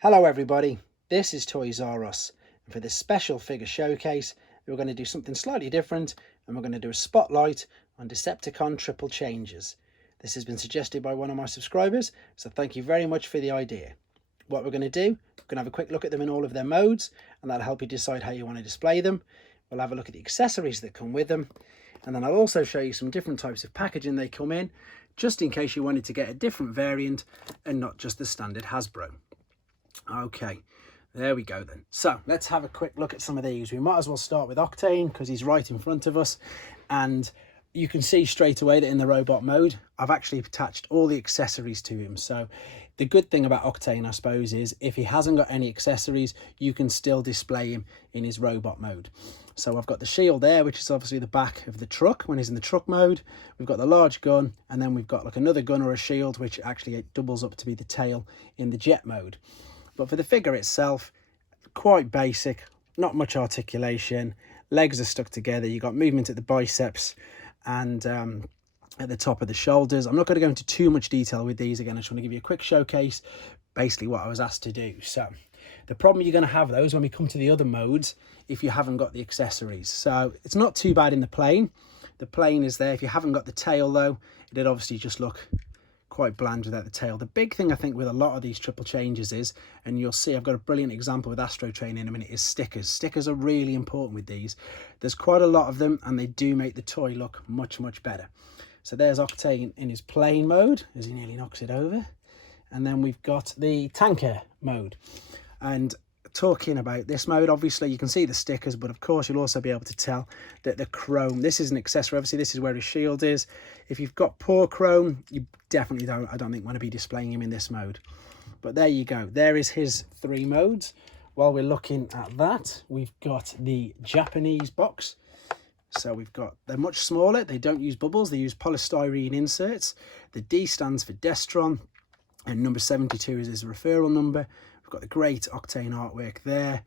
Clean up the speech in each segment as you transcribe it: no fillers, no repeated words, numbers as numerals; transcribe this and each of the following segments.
Hello everybody, this is Toys R Us, and for this special figure showcase we're going to do something slightly different, and we're going to do a spotlight on Decepticon triple changes. This has been suggested by one of my subscribers, so thank you very much for the idea. What we're going to do, we're going to have a quick look at them in all of their modes, and that'll help you decide how you want to display them. We'll have a look at the accessories that come with them, and then I'll also show you some different types of packaging they come in, just in case you wanted to get a different variant and not just the standard Hasbro. Okay, there we go then. So let's have a quick look at some of these. We might as well start with Octane because he's right in front of us, and you can see straight away that in the robot mode I've actually attached all the accessories to him. So the good thing about Octane, I suppose, is if he hasn't got any accessories, you can still display him in his robot mode. So I've got the shield there, which is obviously the back of the truck when he's in the truck mode. We've got the large gun, and then we've got like another gun or a shield, which actually doubles up to be the tail in the jet mode. But for the figure itself, quite basic, not much articulation, legs are stuck together, you've got movement at the biceps and at the top of the shoulders. I'm not going to go into too much detail with these. Again, I just want to give you a quick showcase, basically what I was asked to do. So the problem you're going to have though is when we come to the other modes, if you haven't got the accessories. So it's not too bad in the plane. The plane is there. If you haven't got the tail though, it'd obviously just look quite bland without the tail. The big thing I think with a lot of these triple changes is, and you'll see I've got a brilliant example with Astrotrain in a minute, is stickers. Stickers are really important with these. There's quite a lot of them and they do make the toy look much better. So there's Octane in his plane mode as he nearly knocks it over, and then we've got the tanker mode. And talking about this mode, obviously you can see the stickers, but of course you'll also be able to tell that the chrome, this is an accessory, obviously this is where his shield is. If you've got poor chrome, you definitely I don't think want to be displaying him in this mode. But there you go, there is his three modes. While we're looking at that, we've got the Japanese box. So we've got, they're much smaller, they don't use bubbles, they use polystyrene inserts. The D stands for Destron, and number 72 is his referral number. We've got the great Octane artwork there,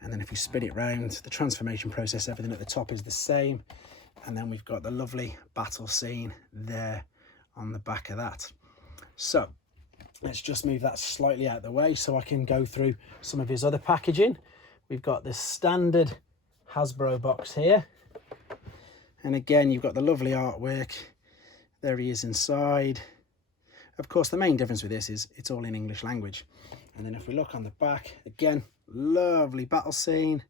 and then if you spin it round, the transformation process, everything at the top is the same, and then we've got the lovely battle scene there on the back of that. So let's just move that slightly out of the way so I can go through some of his other packaging. We've got this standard Hasbro box here, and again you've got the lovely artwork. There he is inside. Of course the main difference with this is it's all in English language. And then if we look on the back, again, lovely battle scene.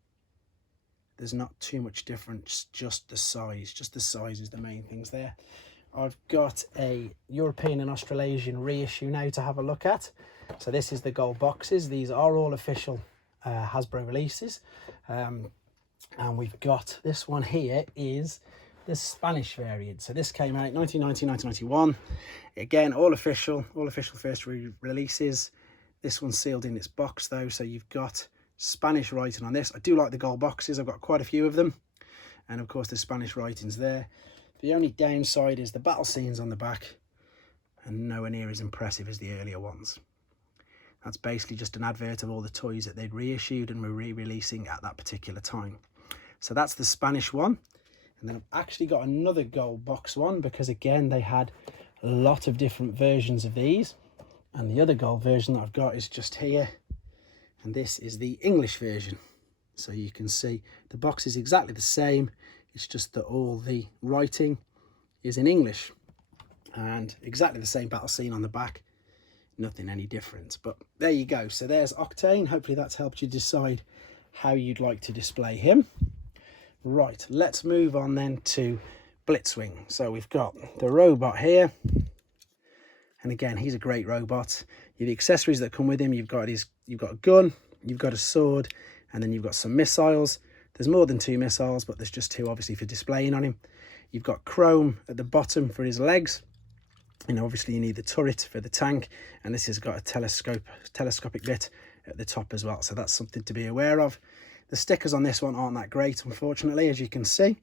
There's not too much difference, just the size. Just the size is the main things there. I've got a European and Australasian reissue now to have a look at. So this is the gold boxes. These are all official Hasbro releases. And we've got this one here is the Spanish variant. So this came out 1990, 1991. Again, all official first releases. This one's sealed in its box though, so you've got Spanish writing on this. I do like the gold boxes, I've got quite a few of them. And of course the Spanish writing's there. The only downside is the battle scenes on the back, and nowhere near as impressive as the earlier ones. That's basically just an advert of all the toys that they'd reissued and were re-releasing at that particular time. So that's the Spanish one. And then I've actually got another gold box one, because again they had a lot of different versions of these. And the other gold version that I've got is just here, and this is the English version. So you can see the box is exactly the same, it's just that all the writing is in English, and exactly the same battle scene on the back, nothing any different. But there you go, so there's Octane. Hopefully that's helped you decide how you'd like to display him. Right, let's move on then to Blitzwing. So we've got the robot here. And again, he's a great robot. The accessories that come with him, you've got a gun, you've got a sword, and then you've got some missiles. There's more than 2 missiles, but there's just 2 obviously for displaying on him. You've got chrome at the bottom for his legs. And obviously you need the turret for the tank, and this has got a telescopic bit at the top as well. So that's something to be aware of. The stickers on this one aren't that great, unfortunately, as you can see,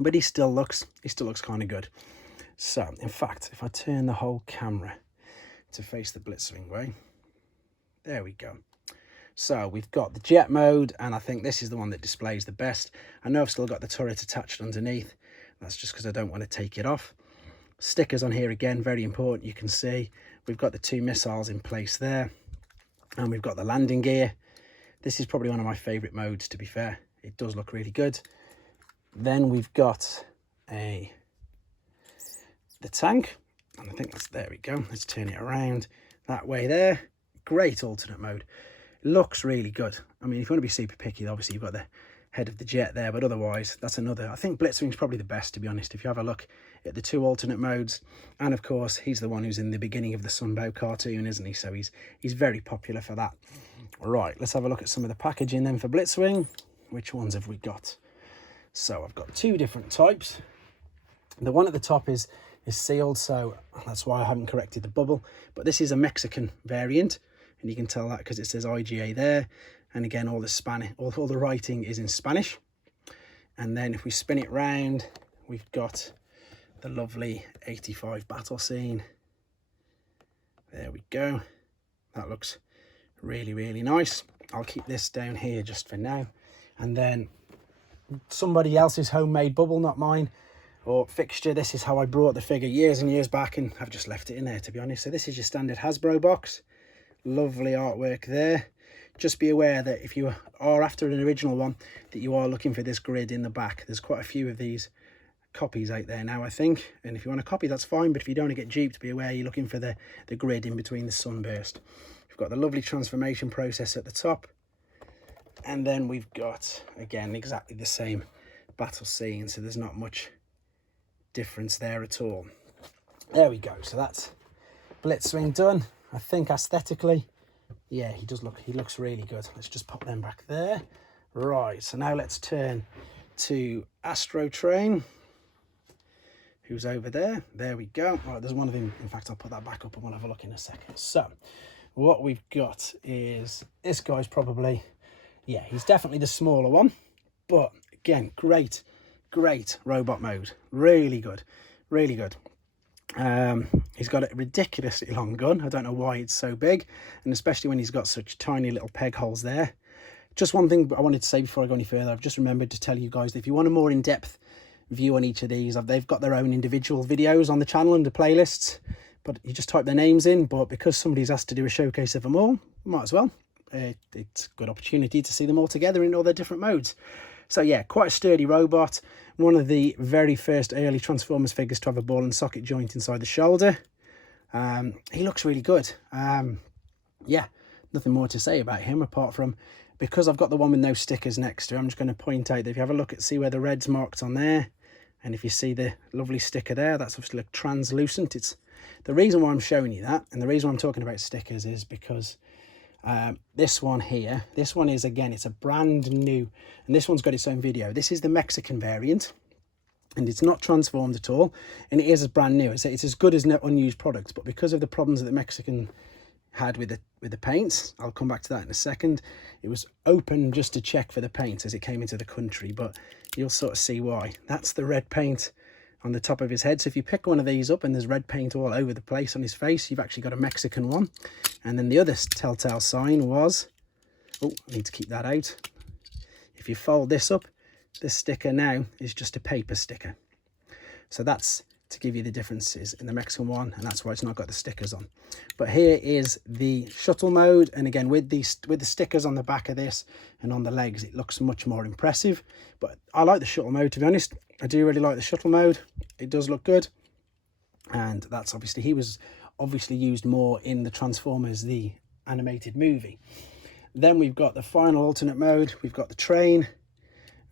but he still looks kind of good. So, in fact, if I turn the whole camera to face the Blitzwing way, there we go. So we've got the jet mode, and I think this is the one that displays the best. I know I've still got the turret attached underneath. That's just because I don't want to take it off. Stickers on here again, very important. You can see we've got the 2 missiles in place there. And we've got the landing gear. This is probably one of my favourite modes, to be fair. It does look really good. Then we've got the tank, and I think that's, there we go. Let's turn it around that way there. Great alternate mode. Looks really good. I mean, if you want to be super picky, obviously you've got the head of the jet there, but otherwise that's another. I think Blitzwing's probably the best, to be honest, if you have a look at the two alternate modes. And of course, he's the one who's in the beginning of the Sunbow cartoon, isn't he? So he's very popular for that. Right, let's have a look at some of the packaging then for Blitzwing. Which ones have we got? So I've got two different types. The one at the top is sealed, so that's why I haven't corrected the bubble. But this is a Mexican variant, and you can tell that because it says IGA there. And again, all the writing is in Spanish. And then if we spin it round, we've got the lovely 85 battle scene. There we go. That looks really, really nice. I'll keep this down here just for now. And then somebody else's homemade bubble, not mine, or fixture. This is how I brought the figure years and years back, and I've just left it in there, to be honest. So this is your standard Hasbro box. Lovely artwork there. Just be aware that if you are after an original one, that you are looking for this grid in the back. There's quite a few of these copies out there now, I think. And if you want a copy, that's fine. But if you don't want to get duped, be aware you're looking for the grid in between the sunburst. We've got the lovely transformation process at the top. And then we've got, again, exactly the same battle scene. So there's not much difference there at all. There we go. So that's Blitzwing done. I think aesthetically, yeah, he looks really good. Let's just pop them back there. Right, so now let's turn to Astrotrain, who's over there. There we go. Right, there's one of them. In fact, I'll put that back up and we'll have a look in a second. So what we've got is, this guy's probably, yeah, he's definitely the smaller one. But again, great robot mode. Really good, really good. He's got a ridiculously long gun. I don't know why it's so big, and especially when he's got such tiny little peg holes there. Just one thing I wanted to say before I go any further, I've just remembered to tell you guys that if you want a more in-depth view on each of these, they've got their own individual videos on the channel under playlists, but you just type their names in. But because somebody's asked to do a showcase of them all, might as well. It's a good opportunity to see them all together in all their different modes. So yeah, quite a sturdy robot. One of the very first early Transformers figures to have a ball and socket joint inside the shoulder. He looks really good. Yeah, nothing more to say about him apart from, because I've got the one with no stickers next to him, I'm just going to point out that if you have a look at, see where the red's marked on there, and if you see the lovely sticker there, that's obviously like translucent. It's the reason why I'm showing you that, and the reason why I'm talking about stickers is because this one here, this one is, again, it's a brand new, and this one's got its own video. This is the Mexican variant, and it's not transformed at all, and it is brand new. It's as good as unused products, but because of the problems that the Mexican had with the paints, I'll come back to that in a second, it was open just to check for the paint as it came into the country. But you'll sort of see why. That's the red paint on the top of his head. So if you pick one of these up and there's red paint all over the place on his face, you've actually got a Mexican one. And then the other telltale sign was, oh, I need to keep that out. If you fold this up, this sticker now is just a paper sticker. So that's to give you the differences in the Mexican one, and that's why it's not got the stickers on. But here is the shuttle mode, and again with the stickers on the back of this and on the legs, it looks much more impressive. But I like the shuttle mode, to be honest. I do really like the shuttle mode. It does look good, and that's obviously, he was obviously used more in the Transformers the animated movie. Then we've got the final alternate mode. We've got the train,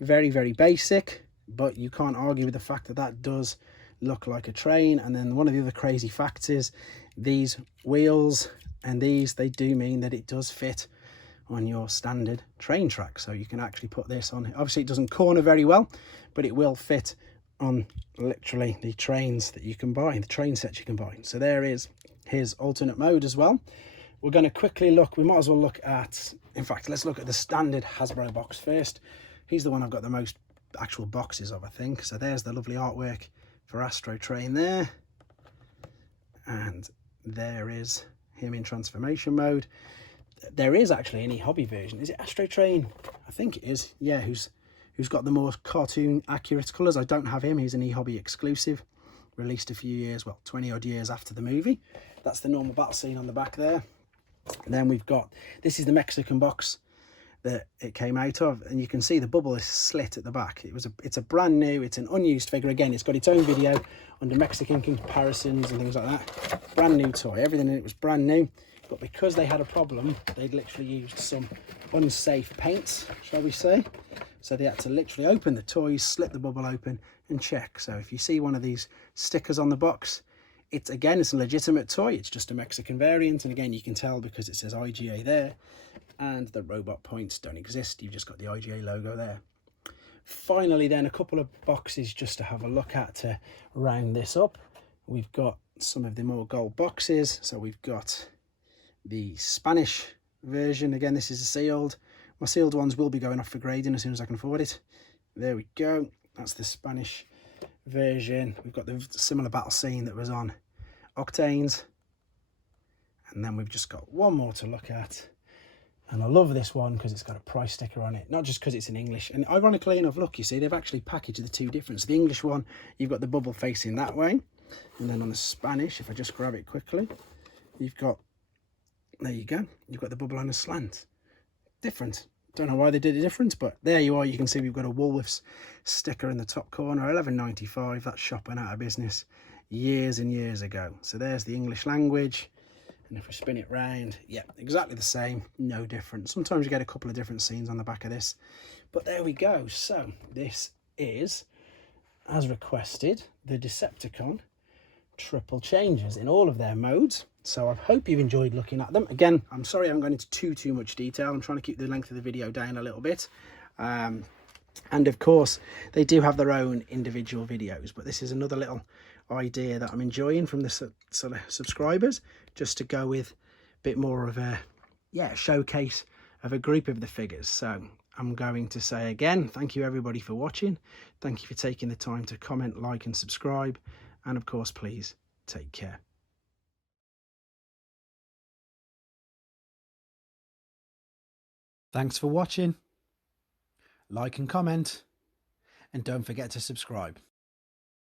very basic, but you can't argue with the fact that that does look like a train. And then one of the other crazy facts is these wheels and these, they do mean that it does fit on your standard train track. So you can actually put this on. Obviously it doesn't corner very well, but it will fit on literally the trains that you can buy, the train sets you can buy. So there is his alternate mode as well. We're going to quickly look, we might as well look at, in fact, let's look at the standard Hasbro box first. He's the one I've got the most actual boxes of, I think. So there's the lovely artwork for Astrotrain there, and there is him in transformation mode. There is actually an e-hobby version. Is it Astrotrain? I think it is. Yeah, who's got the more cartoon accurate colours. I don't have him. He's an e-hobby exclusive, released a few years, well, 20 odd years after the movie. That's the normal battle scene on the back there. And then we've got, this is the Mexican box that it came out of, and you can see the bubble is slit at the back. It's a brand new, it's an unused figure. Again, it's got its own video under Mexican comparisons and things like that. Brand new toy, everything in it was brand new, but because they had a problem, they'd literally used some unsafe paints, shall we say. So they had to literally open the toys, slit the bubble open and check. So if you see one of these stickers on the box, it's a legitimate toy. It's just a Mexican variant, and again, you can tell because it says IGA there, and the robot points don't exist. You've just got the IGA logo there. Finally then, a couple of boxes just to have a look at to round this up. We've got some of the more gold boxes. So we've got the Spanish version. Again, this is a sealed. My sealed ones will be going off for grading as soon as I can afford it. There we go. That's the Spanish version. We've got the similar battle scene that was on Octane's. And then we've just got one more to look at. And I love this one because it's got a price sticker on it, not just because it's in English. And ironically enough, look, you see, they've actually packaged the two different. So the English one, you've got the bubble facing that way. And then on the Spanish, if I just grab it quickly, you've got, there you go, you've got the bubble on a slant. Different. Don't know why they did it different, but there you are. You can see we've got a Woolworths sticker in the top corner, $11.95. That shop went out of business years and years ago. So there's the English language. And if we spin it round, yeah, exactly the same, no different. Sometimes you get a couple of different scenes on the back of this, but there we go. So this is, as requested, the Decepticon triple changes in all of their modes. So I hope you've enjoyed looking at them. Again, I'm sorry I haven't gone into too much detail. I'm trying to keep the length of the video down a little bit. And of course, they do have their own individual videos, but this is another little idea that I'm enjoying from the sort of subscribers, just to go with a bit more of a showcase of a group of the figures. So I'm going to say again, thank you everybody for watching. Thank you for taking the time to comment, like and subscribe, and of course, please take care. Thanks for watching. Like and comment, and don't forget to subscribe.